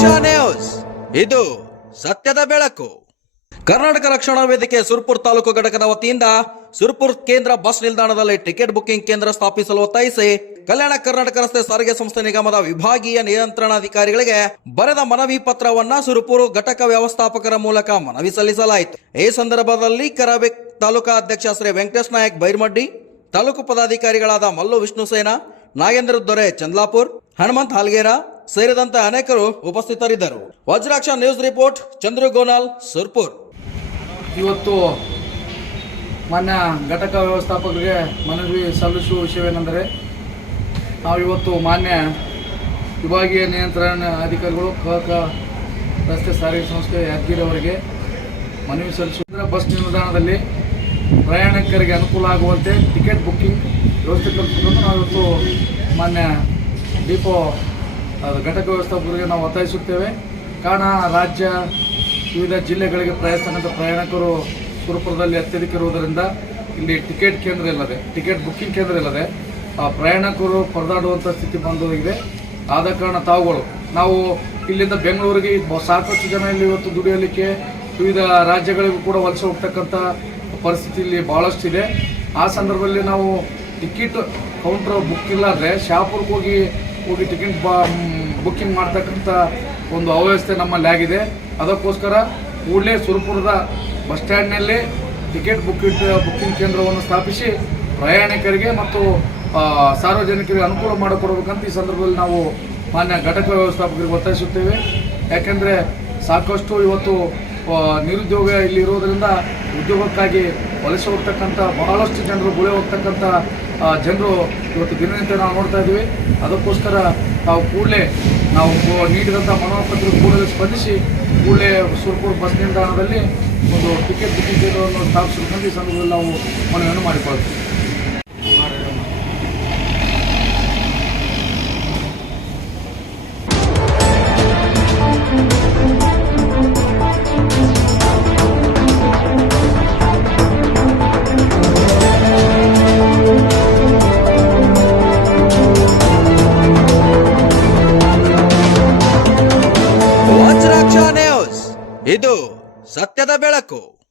News ಇದು ಸತ್ಯದ ಬೆಳಕು. ಕರ್ನಾಟಕ ರಕ್ಷಣಾ ವೇದಿಕೆ ಸುರ್ಪುರ್ ತಾಲೂಕು ಘಟಕದ ವತಿಯಿಂದ ಸುರ್ಪುರ್ ಕೇಂದ್ರ ಬಸ್ ನಿಲ್ದಾಣದಲ್ಲಿ ಟಿಕೆಟ್ ಬುಕಿಂಗ್ ಕೇಂದ್ರ ಸ್ಥಾಪಿಸಲು ಒತ್ತಾಯಿಸಿ ಕಲ್ಯಾಣ ಕರ್ನಾಟಕ ರಸ್ತೆ ಸಾರಿಗೆ ಸಂಸ್ಥೆ ನಿಗಮದ ವಿಭಾಗೀಯ ನಿಯಂತ್ರಣಾಧಿಕಾರಿಗಳಿಗೆ ಬರೆದ ಮನವಿ ಪತ್ರವನ್ನ ಸುರ್ಪುರು ಘಟಕ ವ್ಯವಸ್ಥಾಪಕರ ಮೂಲಕ ಮನವಿ ಸಲ್ಲಿಸಲಾಯಿತು. ಈ ಸಂದರ್ಭದಲ್ಲಿ ಕರಬೆ ತಾಲೂಕಾ ಅಧ್ಯಕ್ಷ ಶ್ರೀ ವೆಂಕಟೇಶ್ ನಾಯಕ್ ಬೈರ್ಮಡ್ಡಿ, ತಾಲೂಕು ಪದಾಧಿಕಾರಿಗಳಾದ ಮಲ್ಲು ವಿಷ್ಣುಸೇನ, ನಾಗೇಂದ್ರ ದೊರೆ ಚಂದ್ಲಾಪುರ್, ಹನುಮಂತ್ ಹಾಲ್ಗೇರ ಸೇರಿದಂತೆ ಅನೇಕರು ಉಪಸ್ಥಿತರಿದ್ದರು. Vajraksha news report, Chandragonal, Surpur. ಇವತ್ತು ಮಾನ್ಯ ಘಟಕ ವ್ಯವಸ್ಥಾಪಕರಿಗೆ ಮನವಿ ಸಲ್ಲಿಸುವ ವಿಷಯವೇನೆಂದರೆ ನಾವು ಇವತ್ತು ಮಾನ್ಯ ವಿಭಾಗೀಯ ನಿಯಂತ್ರಣ ಅಧಿಕಾರಿಗಳು ಕ ಕ ರಸ್ತೆ ಸಾರಿಗೆ ಸಂಸ್ಥೆ ಯಾದಗಿರಿ ಅವರಿಗೆ ಮನವಿ ಸಲ್ಲಿಸುವ ಬಸ್ ನಿಲ್ದಾಣದಲ್ಲಿ ಪ್ರಯಾಣಿಕರಿಗೆ ಅನುಕೂಲ ಆಗುವಂತೆ ಟಿಕೆಟ್ ಬುಕ್ಕಿಂಗ್ ವ್ಯವಸ್ಥೆ ಕಲ್ಪಿಸಿಕೊಂಡು ನಾವಿವತ್ತು ಮಾನ್ಯ ಡಿಪೋ ಘಟಕ ವ್ಯವಸ್ಥಾಪಕರಿಗೆ ನಾವು ಒತ್ತಾಯಿಸುತ್ತೇವೆ. ಕಾರಣ, ರಾಜ್ಯ ವಿವಿಧ ಜಿಲ್ಲೆಗಳಿಗೆ ಪ್ರಯಾಣಿಸ್ತಕ್ಕಂಥ ಪ್ರಯಾಣಿಕರು ಸುರಪುರದಲ್ಲಿ ಅತ್ಯಧಿಕ ಇರುವುದರಿಂದ ಇಲ್ಲಿ ಟಿಕೆಟ್ ಕೇಂದ್ರ ಇಲ್ಲದೆ, ಟಿಕೆಟ್ ಬುಕ್ಕಿಂಗ್ ಕೇಂದ್ರ ಇಲ್ಲದೆ ಪ್ರಯಾಣಿಕರು ಪರದಾಡುವಂಥ ಸ್ಥಿತಿ ಬಂದೋಗಿದೆ ಆದ ಕಾರಣ ತಾವುಗಳು, ನಾವು ಇಲ್ಲಿಂದ ಬೆಂಗಳೂರಿಗೆ ಸಾಕಷ್ಟು ಜನ ಇಲ್ಲಿ ಇವತ್ತು ದುಡಿಯಲಿಕ್ಕೆ ವಿವಿಧ ರಾಜ್ಯಗಳಿಗೂ ಕೂಡ ವಲಸೆ ಹೋಗ್ತಕ್ಕಂಥ ಪರಿಸ್ಥಿತಿ ಇಲ್ಲಿ ಭಾಳಷ್ಟಿದೆ ಆ ಸಂದರ್ಭದಲ್ಲಿ ನಾವು ಟಿಕೆಟ್ ಕೌಂಟ್ರ್ ಬುಕ್ ಇಲ್ಲಾಂದರೆ ಶಾಪುರ್ಗೆ ಹೋಗಿ ಹೋಗಿ ಟಿಕೆಟ್ ಬಾ ಬುಕ್ಕಿಂಗ್ ಮಾಡ್ತಕ್ಕಂಥ ಒಂದು ಅವ್ಯವಸ್ಥೆ ನಮ್ಮಲ್ಲಿ ಆಗಿದೆ. ಅದಕ್ಕೋಸ್ಕರ ಕೂಡಲೇ ಸುರಪುರದ ಬಸ್ ಸ್ಟ್ಯಾಂಡ್ನಲ್ಲಿ ಟಿಕೆಟ್ ಬುಕ್ಕಿಂಗ್ ಬುಕ್ಕಿಂಗ್ ಕೇಂದ್ರವನ್ನು ಸ್ಥಾಪಿಸಿ ಪ್ರಯಾಣಿಕರಿಗೆ ಮತ್ತು ಸಾರ್ವಜನಿಕರಿಗೆ ಅನುಕೂಲ ಮಾಡಿಕೊಡ್ಬೇಕಂತ ಈ ಸಂದರ್ಭದಲ್ಲಿ ನಾವು ಮಾನ್ಯ ಘಟಕ ವ್ಯವಸ್ಥಾಪಕರಿಗೆ ಒತ್ತಾಯಿಸುತ್ತೇವೆ. ಯಾಕೆಂದರೆ ಸಾಕಷ್ಟು ಇವತ್ತು ನಿರುದ್ಯೋಗ ಇಲ್ಲಿ ಇರೋದರಿಂದ ಉದ್ಯೋಗಕ್ಕಾಗಿ ವಲಸೆ ಹೋಗ್ತಕ್ಕಂಥ ಬಹಳಷ್ಟು ಜನರು, ಗುಳೆ ಹೋಗ್ತಕ್ಕಂಥ ಜನರು ಇವತ್ತು ದಿನನಿತ್ಯ ನಾವು ನೋಡ್ತಾ ಇದ್ದೀವಿ. ಅದಕ್ಕೋಸ್ಕರ ನಾವು ಕೂಡಲೇ ನಾವು ನೀಡಿದಂಥ ಮನೋಪತ್ರ ಕೂಡಲೇ ಸ್ಪಂದಿಸಿ, ಕೂಡಲೇ ಸುರ್ಪುರ್ ಬಸ್ ನಿಲ್ದಾಣದಲ್ಲಿ ಒಂದು ಟಿಕೆಟ್ ಬುಕ್ಕಿಂಗ್ ಸ್ಥಾಪಿಸಬೇಕಂತ ಈ ಸಂದರ್ಭದಲ್ಲಿ ನಾವು ಮನವಿಯನ್ನು ಮಾಡಿಕೊಳ್ತೀವಿ ಇದು ಸತ್ಯದ ಬೆಳಕು.